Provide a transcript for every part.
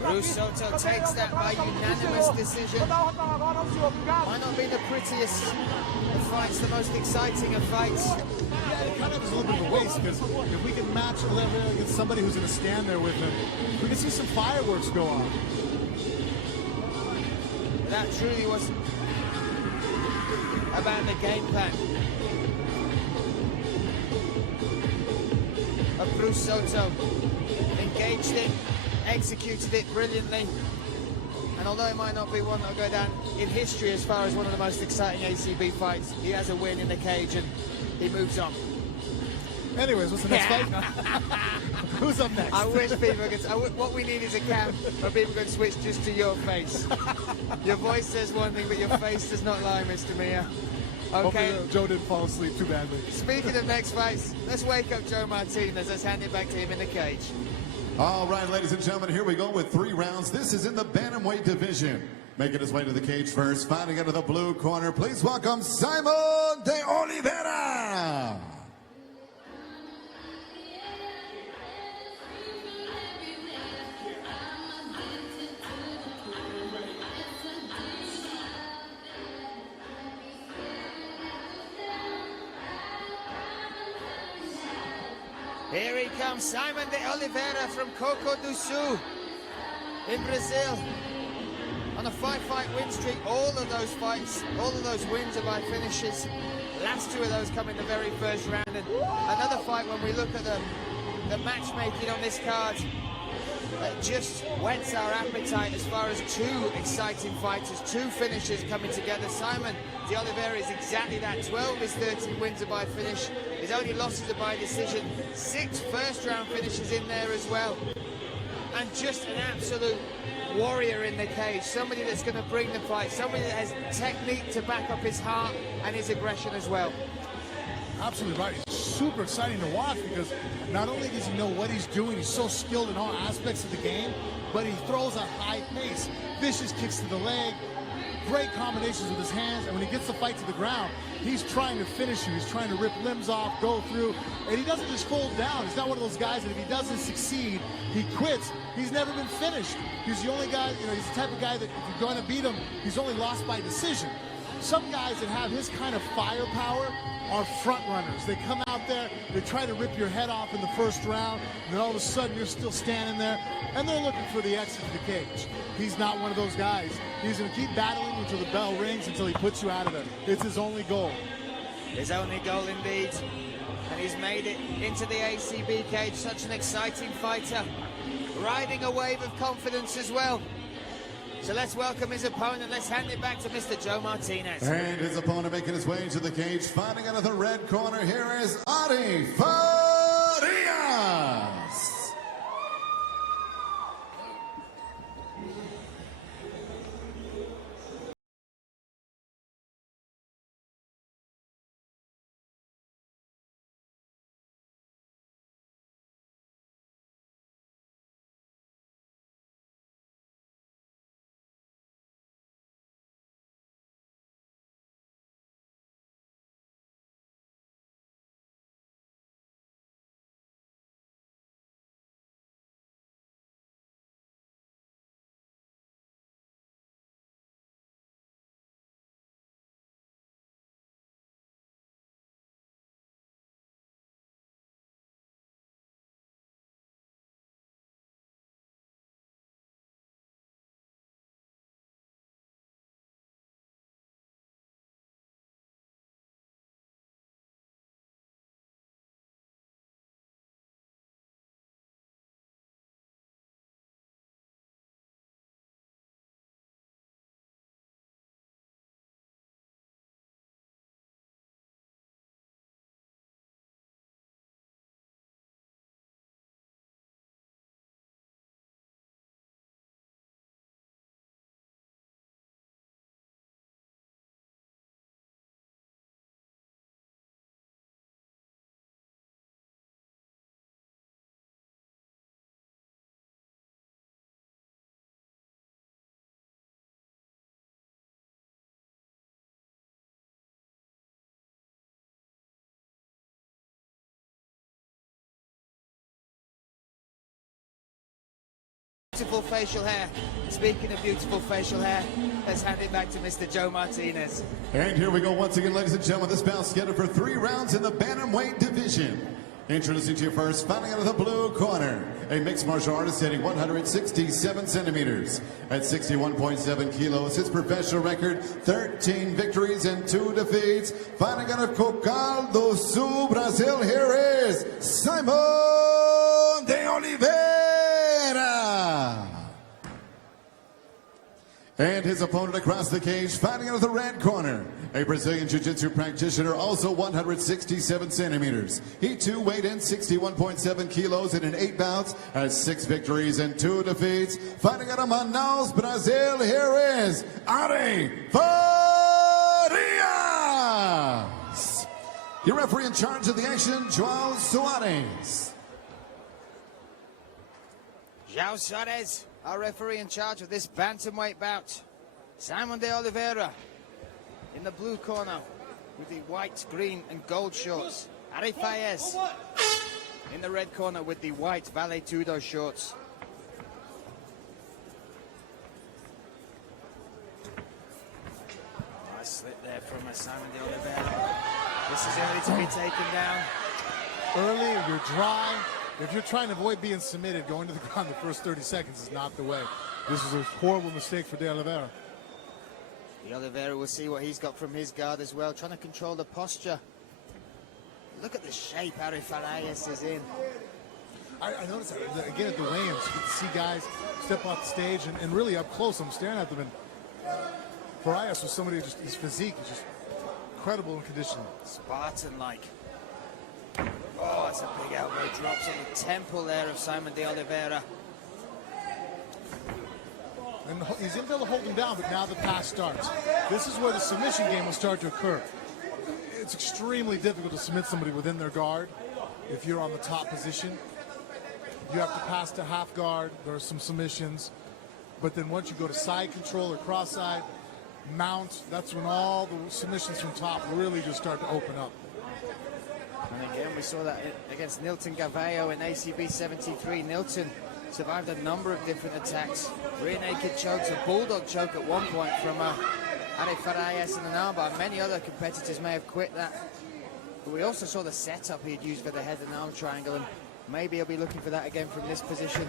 Bruce Soto takes that by unanimous decision. Might not be the prettiest of fights, the most exciting of fights. Yeah, it kind of is a little bit of a waste, because if we can match Oliveira against somebody who's going to stand there with him, we can see some fireworks go off. That truly was about the game plan of Bruce Soto. Engaged it, executed it brilliantly, and although it might not be one that'll go down in history as far as one of the most exciting ACB fights, he has a win in the cage and he moves on. Anyways, what's the next fight? Who's up next? I wish people could. What we need is a cam where people can switch just to your face. Your voice says one thing, but your face does not lie, Mr. Mia. Okay. Hopefully Joe didn't fall asleep too badly. Speaking of next fights, let's wake up Joe Martinez. Let's hand it back to him in the cage. All right, ladies and gentlemen, here we go with 3 rounds. This is in the bantamweight division. Making his way to the cage first, fighting out of the blue corner. Please welcome Saimon de Oliveira. Here he comes, Saimon de Oliveira from Coco do Sul in Brazil. On a 5-fight win streak, all of those fights, all of those wins are by finishes. Last 2 of those come in the very first round. And another fight, when we look at the matchmaking on this card, just whets our appetite as far as 2 exciting fighters, 2 finishers coming together. Saimon de Oliveira is exactly that. 12 of his 13 wins are by finish. His only losses are by decision. 6 first-round finishes in there as well. And just an absolute warrior in the cage. Somebody that's going to bring the fight. Somebody that has technique to back up his heart and his aggression as well. Absolutely right. It's super exciting to watch, because not only does he know what he's doing, he's so skilled in all aspects of the game, but he throws a high pace. Vicious kicks to the leg, great combinations with his hands, and when he gets the fight to the ground, he's trying to finish you. He's trying to rip limbs off, go through, and he doesn't just fold down. He's not one of those guys that if he doesn't succeed, he quits. He's never been finished. He's the only guy, he's the type of guy that if you're going to beat him, he's only lost by decision. Some guys that have his kind of firepower are front runners. They come out there, they try to rip your head off in the first round, and then all of a sudden you're still standing there, and they're looking for the exit to the cage. He's not one of those guys. He's going to keep battling until the bell rings, until he puts you out of there. It's his only goal. His only goal indeed. And he's made it into the ACB cage. Such an exciting fighter. Riding a wave of confidence as well. So let's welcome his opponent. Let's hand it back to Mr. Joe Martinez. And his opponent making his way into the cage, fighting out of the red corner. Here is Farias. Beautiful facial hair. Speaking of beautiful facial hair, let's hand it back to Mr. Joe Martinez. And here we go once again, ladies and gentlemen. This bout scheduled for 3 rounds in the bantamweight division. Introducing to you first, fighting out of the blue corner, a mixed martial artist standing 167 centimeters at 61.7 kilos. His professional record, 13 victories and 2 defeats. Fighting out of Cocal do Sul, Brazil, here is Saimon de Oliveira. And his opponent across the cage, fighting out of the red corner, a Brazilian Jiu-Jitsu practitioner, also 167 centimeters. He too weighed in 61.7 kilos and in 8 bouts, has 6 victories and 2 defeats. Fighting out of Manaus, Brazil, here is Farias. Your referee in charge of the action, João Soares. João Soares, our referee in charge of this bantamweight bout. Saimon de Oliveira in the blue corner with the white, green and gold shorts. Farias in the red corner with the white Vale Tudo shorts. Nice slip there from Saimon de Oliveira. This is early to be taken down. Early, you're dry. If you're trying to avoid being submitted, going to the ground the first 30 seconds is not the way. This is a horrible mistake for de Oliveira. De Oliveira will see what he's got from his guard as well, trying to control the posture. Look at the shape Farias is in. I noticed that again at the weigh-ins, you can see guys step off the stage and really up close. I'm staring at them, and Farias was somebody who just, his physique is just incredible in conditioning. Spartan-like. Oh, that's a big elbow drops on the temple there of Saimon de Oliveira. And he's going to be able to hold him down, but now the pass starts. This is where the submission game will start to occur. It's extremely difficult to submit somebody within their guard if you're on the top position. You have to pass to half guard. There are some submissions. But then once you go to side control or cross side, mount, that's when all the submissions from top really just start to open up. And again, we saw that against Nilton Gavalho in ACB 73. Nilton survived a number of different attacks. Rear naked chokes, a bulldog choke at one point from Farias in an armbar. Many other competitors may have quit that. But we also saw the setup he'd used for the head and arm triangle, and maybe he'll be looking for that again from this position.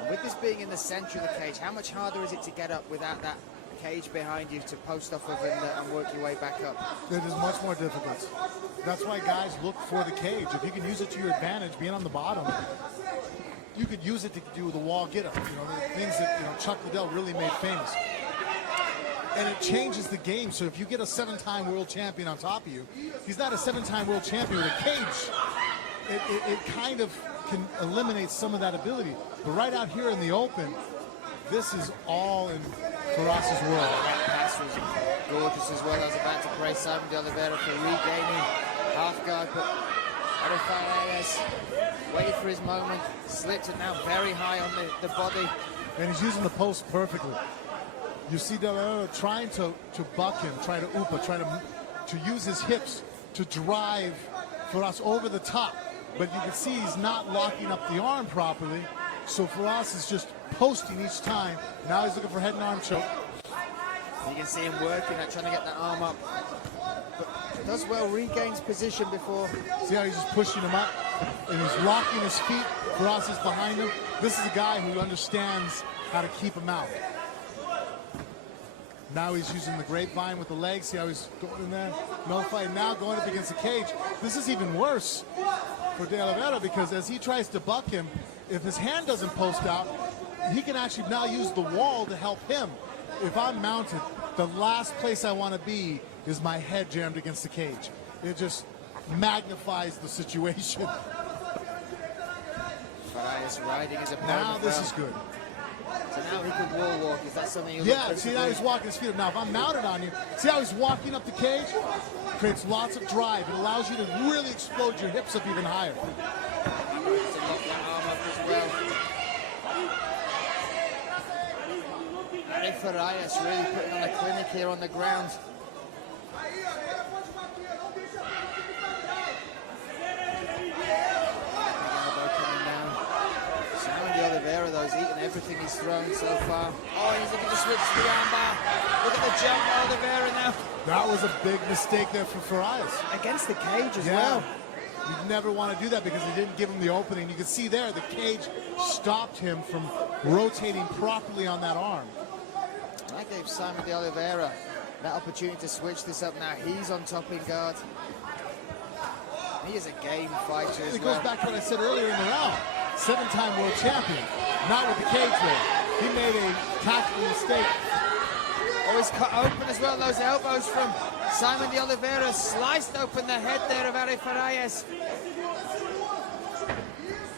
And with this being in the center of the cage, how much harder is it to get up without that cage behind you to post off of and work your way back up? It is much more difficult. That's why guys look for the cage. If you can use it to your advantage, being on the bottom, you could use it to do the wall get up. You know, the things that Chuck Liddell really made famous. And it changes the game. So if you get a 7-time world champion on top of you, he's not a 7-time world champion with a cage. It kind of can eliminate some of that ability. But right out here in the open, this is all in Farias' world. That pass was gorgeous as well. I was about to praise Saimon de Oliveira for regaining half guard, but Farias waited for his moment, slipped it now very high on the body. And he's using the post perfectly. You see de Oliveira trying to buck him, try to upa, try to use his hips to drive Farias over the top. But you can see he's not locking up the arm properly. So Farias is just posting each time. Now he's looking for head and arm choke. You can see him working at trying to get that arm up. But does well, regains position before. See how he's just pushing him up? And he's locking his feet. Farias is behind him. This is a guy who understands how to keep him out. Now he's using the grapevine with the legs. See how he's going in there? No fight. Now going up against the cage. This is even worse for de Oliveira because as he tries to buck him, if his hand doesn't post out, he can actually now use the wall to help him. If I'm mounted, the last place I want to be is my head jammed against the cage. It just magnifies the situation. Farias riding his opponent. Now this is good. So now he can wall walk. Is that something you Yeah, see how he's walking his feet up. Now if I'm mounted on you, see how he's walking up the cage? Creates lots of drive. It allows you to really explode your hips up even higher. To lock that arm up as well. Farias really putting on a clinic here on the ground. everything he's thrown so far. Oh, he's looking to switch to the armbar. Look at the jump, Oliveira now. That was a big mistake there for Farias. Against the cage as well. You never want to do that because he didn't give him the opening. You can see there the cage stopped him from rotating properly on that arm. That gave Saimon de Oliveira that opportunity to switch this up now. He's on top in guard. He is a game fighter as It well. goes back to what I said earlier in the round. 7-time world champion. Not with the cage there. He made a tactical mistake. Oh, he's cut open as well. Those elbows from Saimon de Oliveira sliced open the head there of Farias.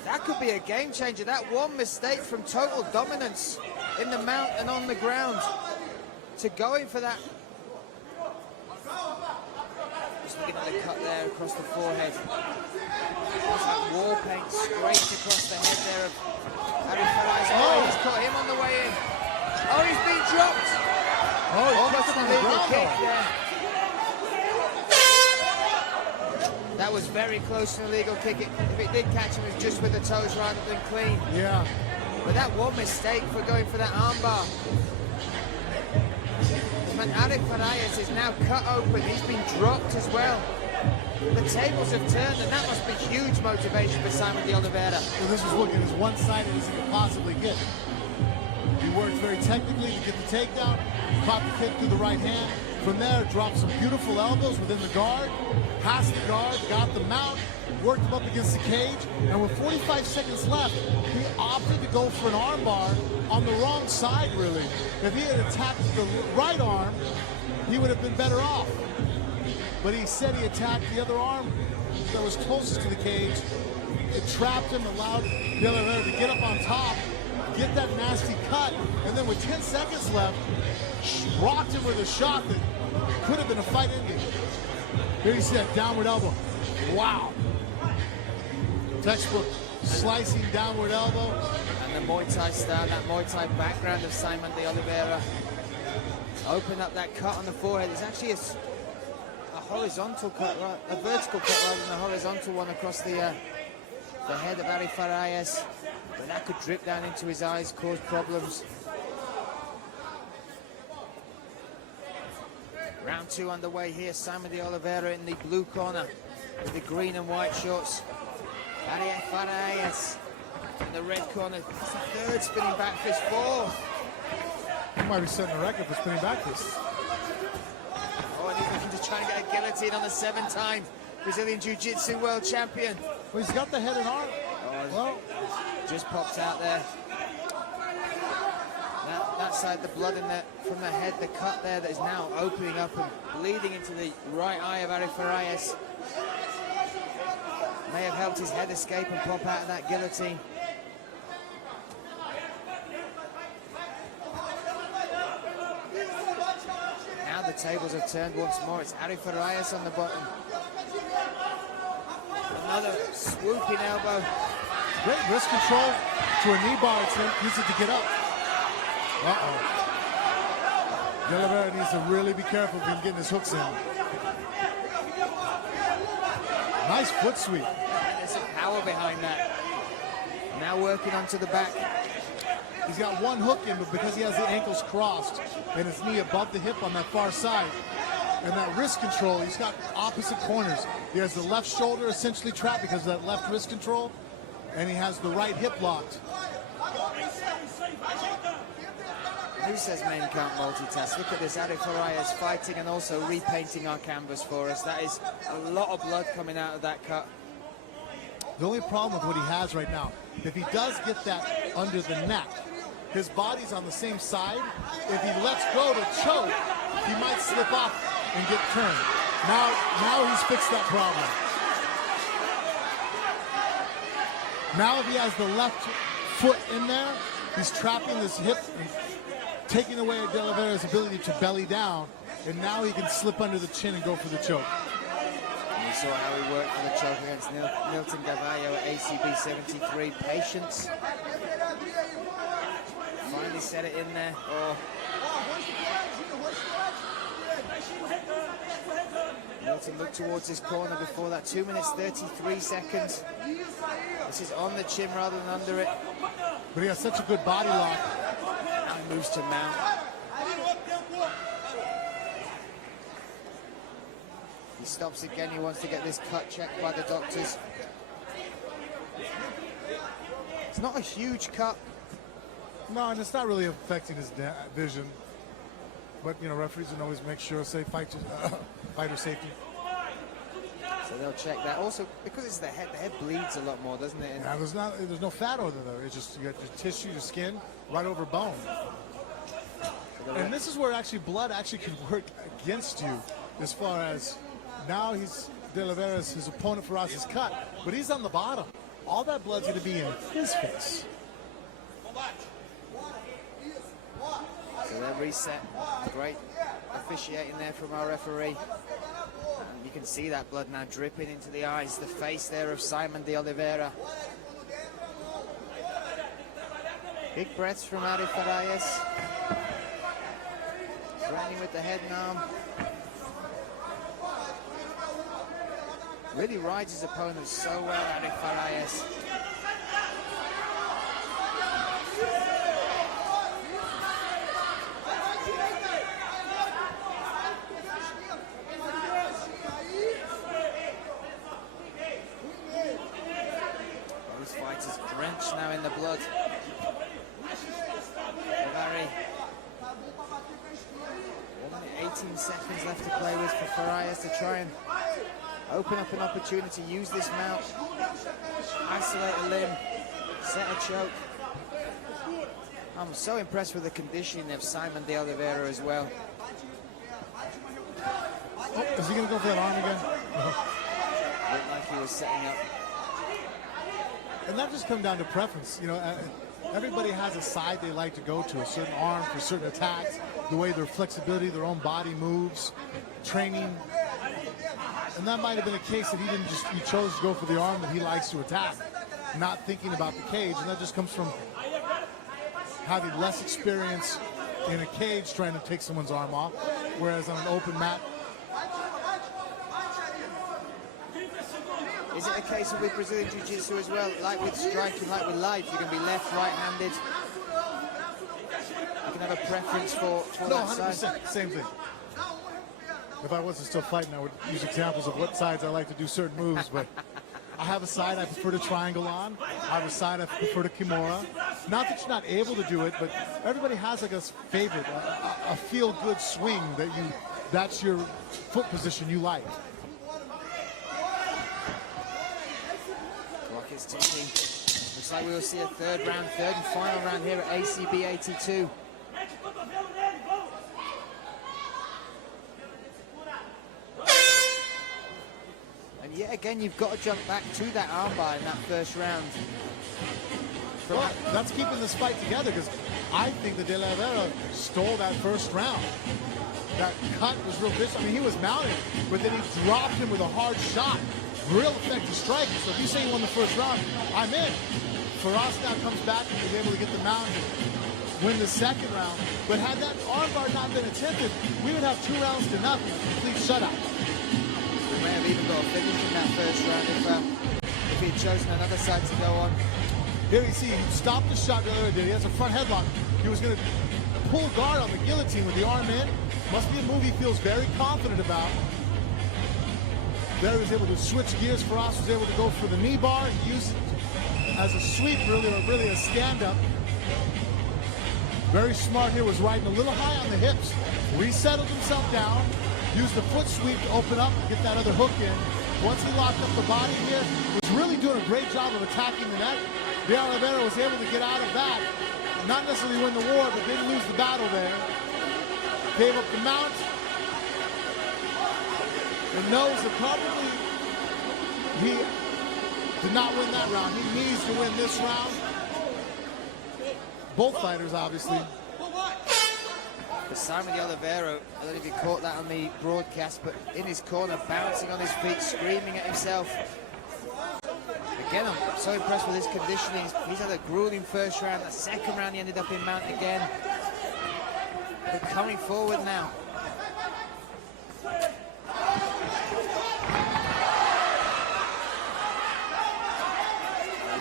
That could be a game changer. That one mistake from total dominance in the mount and on the ground to going for that. Just looking at the cut there across the forehead. There's that war paint scraped across the head there of Farias. Oh, he's caught him on the way in. Oh, he's been dropped. Oh, almost a legal kick there. That was very close to a legal kick. If it did catch him, it was just with the toes rather than clean. Yeah. But that one mistake for going for that armbar. Man, Farias is now cut open. He's been dropped as well. The tables have turned, and that must be huge motivation for Saimon de Oliveira. Well, this was looking as one-sided as he could possibly get. He worked very technically to get the takedown, caught the kick through the right hand. From there, dropped some beautiful elbows within the guard, passed the guard, got the mount, worked him up against the cage, and with 45 seconds left, he opted to go for an armbar on the wrong side, really. If he had attacked the right arm, he would have been better off. But he said he attacked the other arm that was closest to the cage. It trapped him, allowed the other man to get up on top, get that nasty cut, and then with 10 seconds left, rocked him with a shot that could have been a fight ending. Here you see that downward elbow. Wow. Textbook slicing downward elbow. And the Muay Thai style, that Muay Thai background of Saimon de Oliveira. Open up that cut on the forehead. It's actually a horizontal cut, a vertical cut rather than a horizontal one across the head of Farias. But that could drip down into his eyes, cause problems. Round 2 underway here. Saimon de Oliveira in the blue corner with the green and white shorts. Farias in the red corner. It's the third spinning back fist, fourth. He might be setting a record for spinning back fists. Oh, and he's looking to try and get a guillotine on the 7-time Brazilian Jiu-Jitsu world champion. Well, he's got the head and arm. Well, just popped out there. That side, the blood from the head, the cut there that is now opening up and bleeding into the right eye of Farias. May have helped his head escape and pop out of that guillotine. Now the tables have turned once more. It's Farias on the bottom. Another swooping elbow. Great wrist control to a knee bar. Use it to get up. Uh-oh. De Oliveira needs to really be careful of him getting his hooks in. Nice foot sweep. There's some power behind that. Now working onto the back. He's got one hook in, but because he has the ankles crossed and his knee above the hip on that far side, and that wrist control, he's got opposite corners. He has the left shoulder essentially trapped because of that left wrist control, and he has the right hip locked. Who says men can't multitask? Look at this, Farias fighting and also repainting our canvas for us. That is a lot of blood coming out of that cut. The only problem with what he has right now, if he does get that under the neck, his body's on the same side. If he lets go to choke, he might slip off and get turned. Now he's fixed that problem. Now if he has the left foot in there, he's trapping this hip and taking away De Oliveira's ability to belly down, and now he can slip under the chin and go for the choke. And you saw how he worked for the choke against Milton Gavallo at ACB 73. Patience. Finally set it in there. Oh. Milton looked towards his corner before that. 2 minutes 33 seconds. This is on the chin rather than under it. But he has such a good body lock. Now he moves to mount. He stops again. He wants to get this cut checked by the doctors. It's not a huge cut. No, and it's not really affecting his vision. But, you know, referees will always make sure, say, fighter safety. So they'll check that. Also, because it's the head bleeds a lot more, doesn't it? Yeah, there's no fat over there. It's just, you got your tissue, your skin, right over bone. So and this is where actually blood actually can work against you, as far as now De Oliveira's, his opponent Farias is cut, but he's on the bottom. All that blood's going to be in his face. So they'll reset. Great officiating there from our referee. And you can see that blood now dripping into the eyes, the face there of Saimon de Oliveira. Big breaths from Farias. Threatening with the head and arm. Really rides his opponent so well, Farias. This fight is drenched now in the blood. Very 1 minute 18 seconds left to play with for Farias to try and open up an opportunity, use this mount, isolate a limb, set a choke. I'm so impressed with the conditioning of Saimon de Oliveira as well. Oh, is he going to go for that arm again? Looked like he was setting up. And that just comes down to preference. You know, everybody has a side they like to go to, a certain arm for certain attacks, the way their flexibility, their own body moves, training. And that might have been a case that he chose to go for the arm that he likes to attack, not thinking about the cage. And that just comes from having less experience in a cage trying to take someone's arm off, whereas on an open mat. Is it a case of with Brazilian Jiu-Jitsu as well, like with striking, like with life, you can be left, right-handed? You can have a preference for that 100%, side? same thing. If I wasn't still fighting, I would use examples of what sides I like to do certain moves, but I have a side I prefer to triangle on. I have a side I prefer to Kimura. Not that you're not able to do it, but everybody has like a favorite, a feel-good swing that's your foot position you like. Clock is ticking. Looks like we will see a third and final round here at ACB 82. And yet again, you've got to jump back to that armbar in that first round. Well, that's keeping this fight together, because I think that De Oliveira stole that first round. That cut was real vicious. I mean, he was mounted, but then he dropped him with a hard shot. Real effective striking. So if you say he won the first round, I'm in. Farias now comes back and was able to get the mount and win the second round. But had that armbar not been attempted, we would have 2 rounds to nothing, complete shutout. We may have even got a finish in that first round if he had chosen another side to go on. Here you see, he stopped the shot the other day. He has a front headlock. He was going to pull guard on the guillotine with the arm in. Must be a move he feels very confident about. There he was able to switch gears. Farias was able to go for the knee bar and use it as a sweep, really a stand-up. Very smart here, was riding a little high on the hips. Resettled himself down, used the foot sweep to open up and get that other hook in. Once he locked up the body here, was really doing a great job of attacking the neck. De Oliveira was able to get out of that. Not necessarily win the war, but didn't lose the battle there. Gave up the mount. And knows that probably he did not win that round. He needs to win this round. Both fighters, obviously. For Saimon de Oliveira, I don't know if you caught that on the broadcast, but in his corner, bouncing on his feet, screaming at himself. Again, I'm so impressed with his conditioning. He's had a grueling first round. The second round, he ended up in mount again. But coming forward now.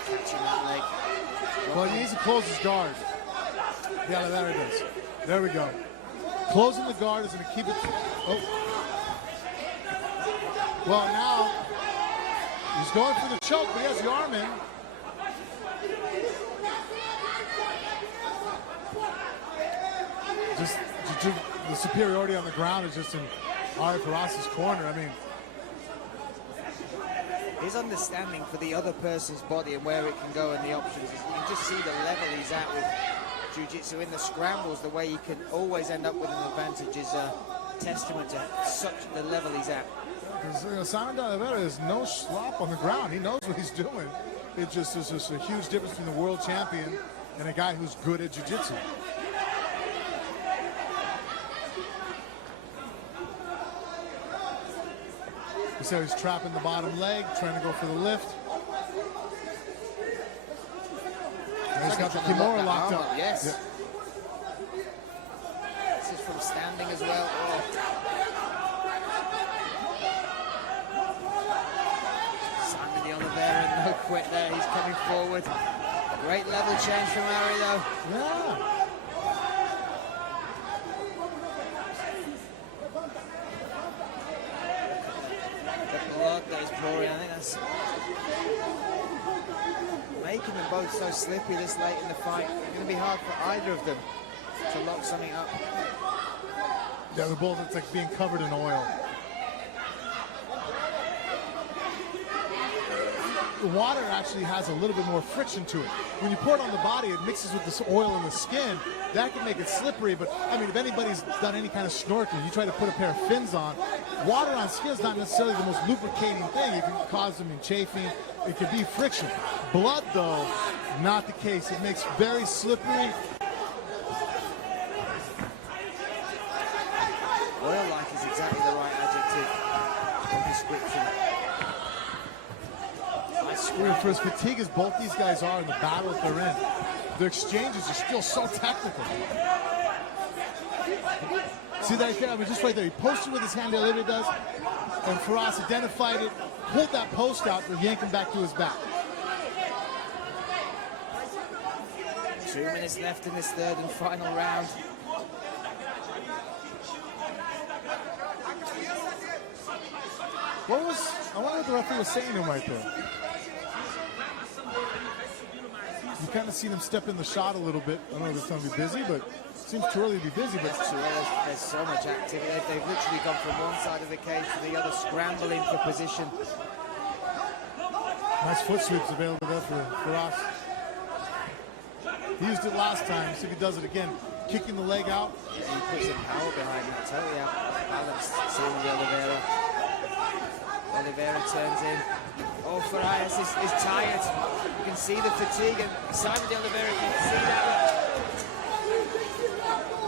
Catching that leg. Well, he needs to close his guard. Yeah, there it is. There we go. Closing the guard is going to keep it. Oh. Well, now he's going for the choke, but he has the arm in. Just the superiority on the ground is just in Ari Farias' corner. I mean, his understanding for the other person's body and where it can go and the options. You can just see the level he's at with jiu-jitsu in the scrambles. The way he can always end up with an advantage is a testament to such the level he's at. Because Saimon Oliveira is no slop on the ground. He knows what he's doing. It just is just a huge difference between the world champion and a guy who's good at jiu-jitsu. You see how he's trapping the bottom leg, trying to go for the lift. And he's got the Kimura locked up. Yes. Yeah. This is from standing as well. Oh. Saimon de Oliveira, no quit there. He's coming forward. Great level change from Ari though. Yeah. That is pouring. I think that's making them both so slippy this late in the fight. It's going to be hard for either of them to lock something up. Yeah, they're both, it's like being covered in oil. The water actually has a little bit more friction to it. When you pour it on the body, it mixes with this oil in the skin. That can make it slippery, but I mean, if anybody's done any kind of snorkeling, you try to put a pair of fins on, water on skin is not necessarily the most lubricating thing. It can cause them chafing. It can be friction. Blood, though, not the case. It makes very slippery. Oil-like is exactly the right adjective or description. For as fatigued as both these guys are in the battle that they're in, their exchanges are still so technical. See that here? I mean, just right there. He posted with his hand, Oliveira does, and Farias identified it, pulled that post out, and yanked him back to his back. 2 minutes left in this third and final round. I wonder what the referee was saying to him right there. You kind of seen him step in the shot a little bit. I don't know if it's time to be busy, but it seems too early to be busy. But there's so much activity. They've literally gone from one side of the cage to the other, scrambling for position. Nice foot sweeps available there for us. He used it last time. See if he does it again. Kicking the leg out. Yeah, he puts some power behind that. Totally out balanced. Saimon de Oliveira. Oliveira turns in. Oh, Farias is tired. You can see the fatigue, and Saimon de Oliveira, you can see that.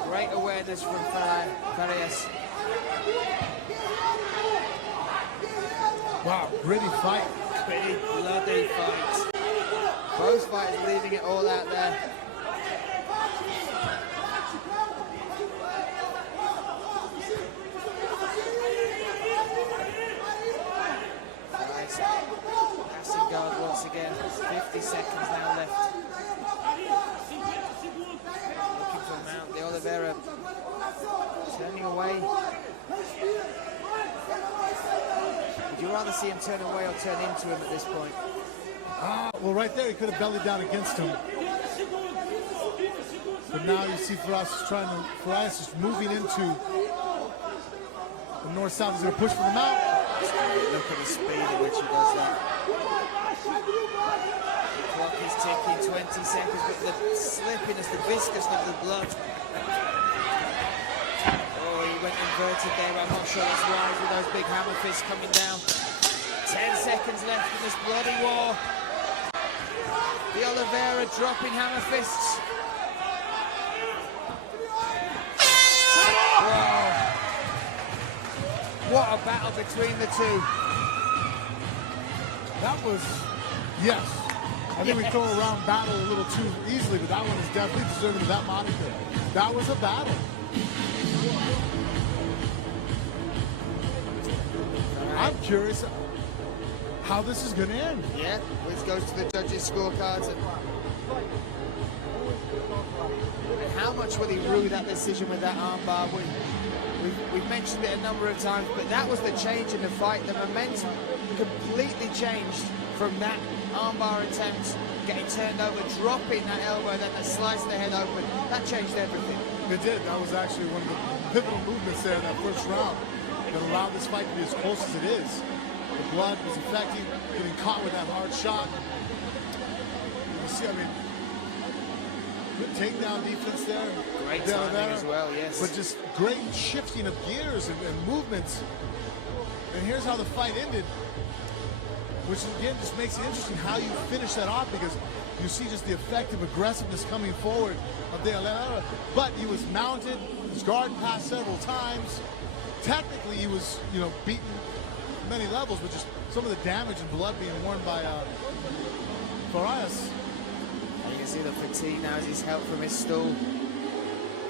Great awareness from Farias. Wow, gritty fight. Pretty bloody fight. Both fighters leaving it all out there. Passing guard once again. 50 seconds now left. Looking for Mount. De Oliveira turning away. Would you rather see him turn away or turn into him at this point? Well, right there, he could have bellied down against him. But now you see Farias is moving into the north-south. He's going to push for the mount. Look at the speed at which he does that. The clock is ticking, 20 seconds, but the slippiness, the viscousness of the blood. Oh, he went inverted there. I'm not sure that's wise with those big hammer fists coming down. 10 seconds left in this bloody war. De Oliveira dropping hammer fists. Whoa. What a battle between the two. That was, yes. I think we throw around battle a little too easily, but that one is definitely deserving of that moniker. That was a battle. I'm curious how this is going to end. Yeah, which goes to the judges' scorecards. And And how much will he rue that decision with that armbar? We've mentioned it a number of times, but that was the change in the fight. The momentum completely changed from that armbar attempt, getting turned over, dropping that elbow, then the slice the head open. That changed everything. It did. That was actually one of the pivotal movements there in that first round that allowed this fight to be as close as it is. The blood was effective, getting caught with that hard shot. You see, I mean, good takedown defense there. Great timing as well, yes. But just great shifting of gears and movements. And here's how the fight ended, which again just makes it interesting how you finish that off, because you see just the effective aggressiveness coming forward of De Oliveira. But he was mounted, his guard passed several times. Technically, he was, beaten many levels, but just some of the damage and blood being worn by Farias. You can see the fatigue now as he's helped from his stool.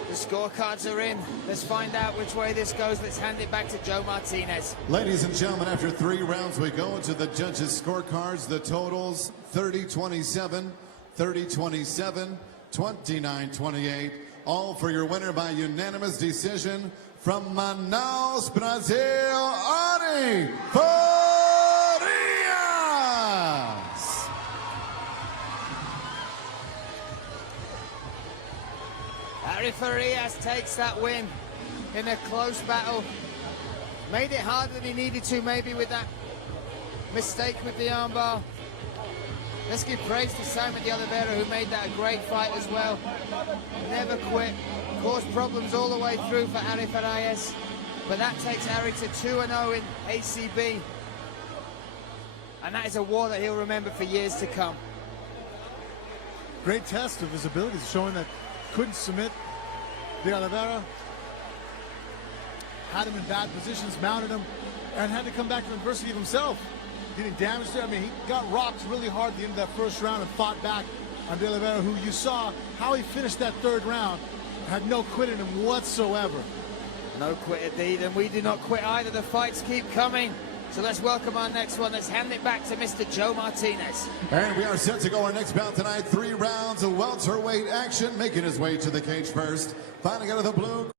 The scorecards are in. Let's find out which way this goes. Let's hand it back to Joe Martinez. Ladies and gentlemen, after 3 rounds, we go into the judges' scorecards. The totals: 30-27, 30-27, 29-28. All for your winner by unanimous decision from Manaus, Brazil, Farias. Farias takes that win in a close battle. Made it harder than he needed to, maybe, with that mistake with the armbar. Let's give praise to Saimon de Oliveira, who made that a great fight as well. Never quit. Caused problems all the way through for Farias. But that takes Ari to 2-0 in ACB. And that is a war that he'll remember for years to come. Great test of his abilities, showing that couldn't submit De Oliveira. Had him in bad positions, mounted him, and had to come back to adversity himself. Getting damaged there. I mean, he got rocked really hard at the end of that first round and fought back on De Oliveira, who you saw how he finished that 3rd round. Had no quit in him whatsoever. No quit indeed, and we do not quit either. The fights keep coming. So let's welcome our next one. Let's hand it back to Mr. Joe Martinez. And we are set to go our next bout tonight. 3 rounds of welterweight action. Making his way to the cage first. Fighting out of the blue